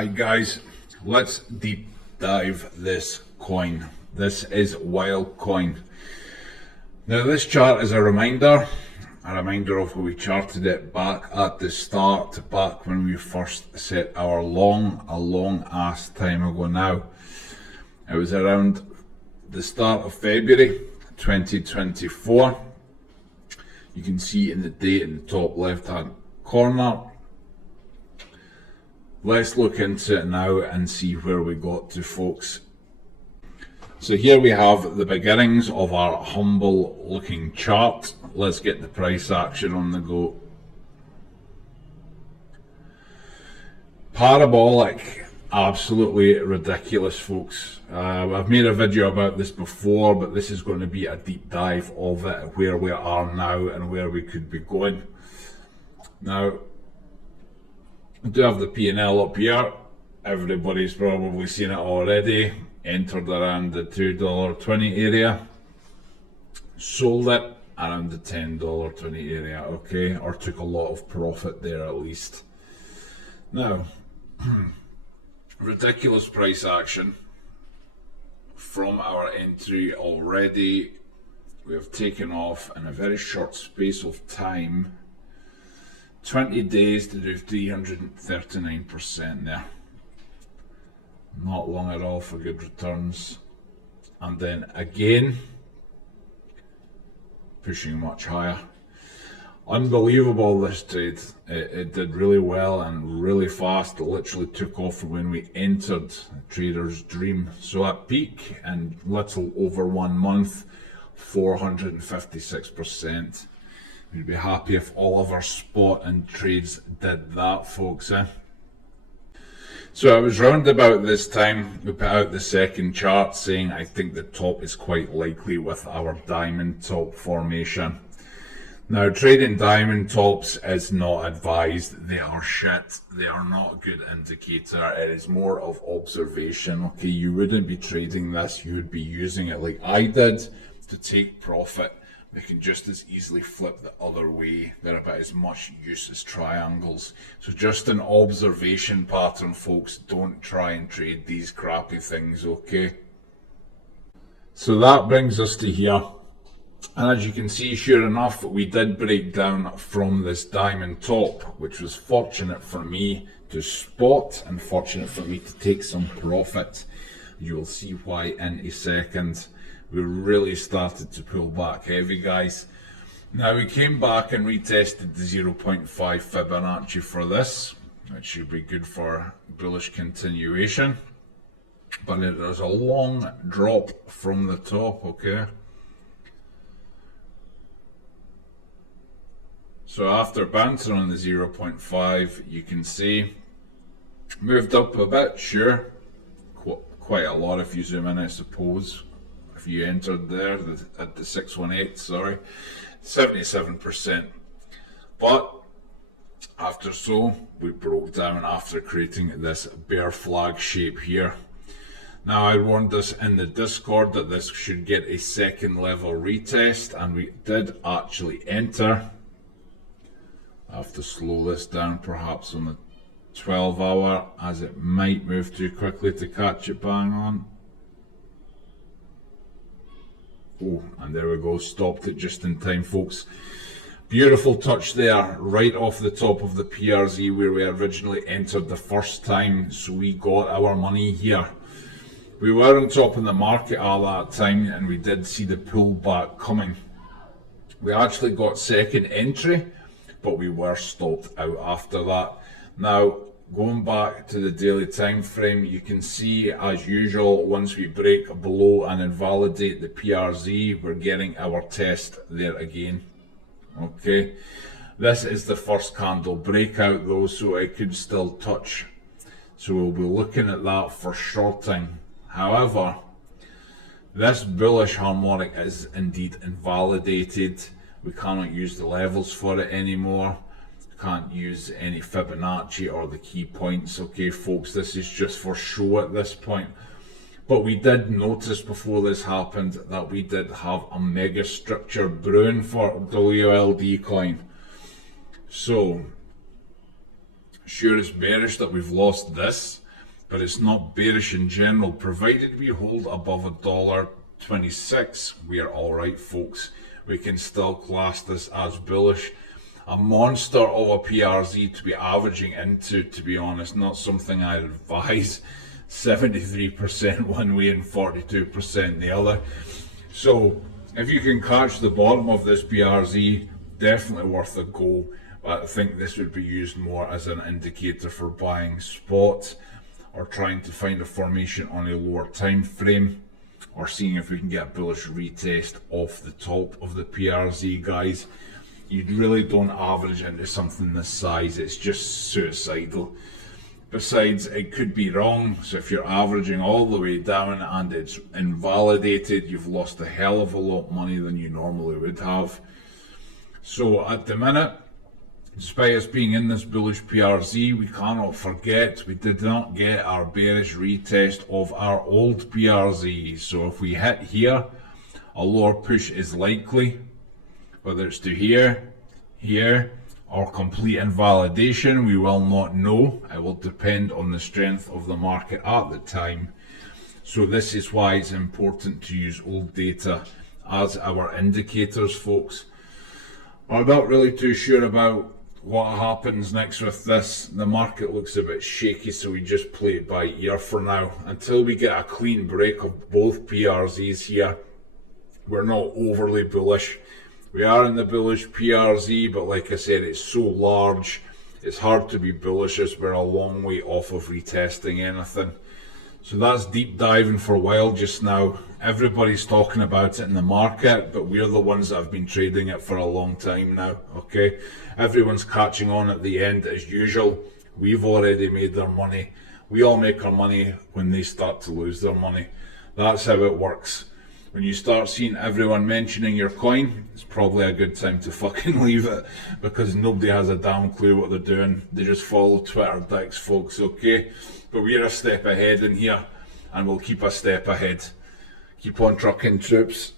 Hi guys, let's deep dive this coin. This is WLD. Now this chart is a reminder of how we charted it back at the start, back when we first set our a long ass time ago now. It was around the start of February 2024. You can see in the date in the top left hand corner. Let's look into it now and see where we got to, folks. So here we have the beginnings of our humble looking chart. Let's get the price action on the go. Parabolic, absolutely ridiculous, folks. I've made a video about this before, but this is going to be a deep dive of it, where we are now and where we could be going. Now, I do have the P&L up here. Everybody's probably seen it already. Entered around the $2.20 area. Sold it around the $10.20 area, okay? Or took a lot of profit there at least. Now, ridiculous price action from our entry already. We have taken off in a very short space of time. 20 days to do 339% there. Not long at all for good returns. And then again, pushing much higher. Unbelievable, this trade. It did really well and really fast. It literally took off from when we entered a trader's dream. So at peak, and little over 1 month, 456%. We'd be happy if all of our spot and trades did that, folks. So it was round about this time we put out the second chart saying I think the top is quite likely with our diamond top formation. Now, trading diamond tops is not advised. They are shit. They are not a good indicator. It is more of observation. Okay, you wouldn't be trading this. You would be using it like I did to take profit. We can just as easily flip the other way. They're about as much use as triangles. So just an observation pattern, folks. Don't try and trade these crappy things, okay? So that brings us to here. And as you can see, sure enough, we did break down from this diamond top, which was fortunate for me to spot and fortunate for me to take some profit. You will see why in a second. We really started to pull back heavy, guys. Now we came back and retested the 0.5 Fibonacci for this, which should be good for bullish continuation. But it was a long drop from the top, okay? So after bouncing on the 0.5, you can see, moved up a bit, sure. Quite a lot if you zoom in, I suppose. If you entered there at the 618, sorry, 77%. But after so, we broke down after creating this bear flag shape here. Now, I warned us in the Discord that this should get a second level retest, and we did actually enter. I have to slow this down perhaps on the 12 hour, as it might move too quickly to catch it bang on. Oh, and there we go, stopped it just in time, folks. Beautiful touch there, right off the top of the PRZ where we originally entered the first time, so we got our money here. We were on top of the market at that time, and we did see the pullback coming. We actually got second entry, but we were stopped out after that. Now, going back to the daily time frame, you can see, as usual, once we break below and invalidate the PRZ, we're getting our test there again. Okay, this is the first candle breakout though, so it could still touch. So we'll be looking at that for shorting. However, this bullish harmonic is indeed invalidated. We cannot use the levels for it anymore. Can't use any Fibonacci or the key points, okay folks, this is just for show at this point. But we did notice before this happened that we did have a mega structure brewing for WLD coin. So sure, it's bearish that we've lost this, but it's not bearish in general. Provided we hold above $1.26, we are all right, folks. We can still class this as bullish. A monster of a PRZ to be averaging into, to be honest, not something I advise. 73% one way and 42% the other. So if you can catch the bottom of this PRZ, definitely worth a go. But I think this would be used more as an indicator for buying spot, or trying to find a formation on a lower time frame, or seeing if we can get a bullish retest off the top of the PRZ, guys. You really don't average into something this size, it's just suicidal. Besides, it could be wrong, so if you're averaging all the way down and it's invalidated, you've lost a hell of a lot of money than you normally would have. So at the minute, despite us being in this bullish PRZ, we cannot forget we did not get our bearish retest of our old PRZ. So if we hit here, a lower push is likely, whether it's to here, here, or complete invalidation, we will not know. It will depend on the strength of the market at the time. So this is why it's important to use old data as our indicators, folks. I'm not really too sure about what happens next with this. The market looks a bit shaky, so we just play it by ear for now. Until we get a clean break of both PRZs here, we're not overly bullish. We are in the bullish PRZ, but like I said, it's so large, it's hard to be bullish as we're a long way off of retesting anything. So that's deep diving for a while just now. Everybody's talking about it in the market, but we're the ones that have been trading it for a long time now, okay? Everyone's catching on at the end as usual. We've already made their money. We all make our money when they start to lose their money. That's how it works. When you start seeing everyone mentioning your coin, it's probably a good time to fucking leave it, because nobody has a damn clue what they're doing. They just follow Twitter dicks, folks, okay? But we're a step ahead in here, and we'll keep a step ahead. Keep on trucking, troops.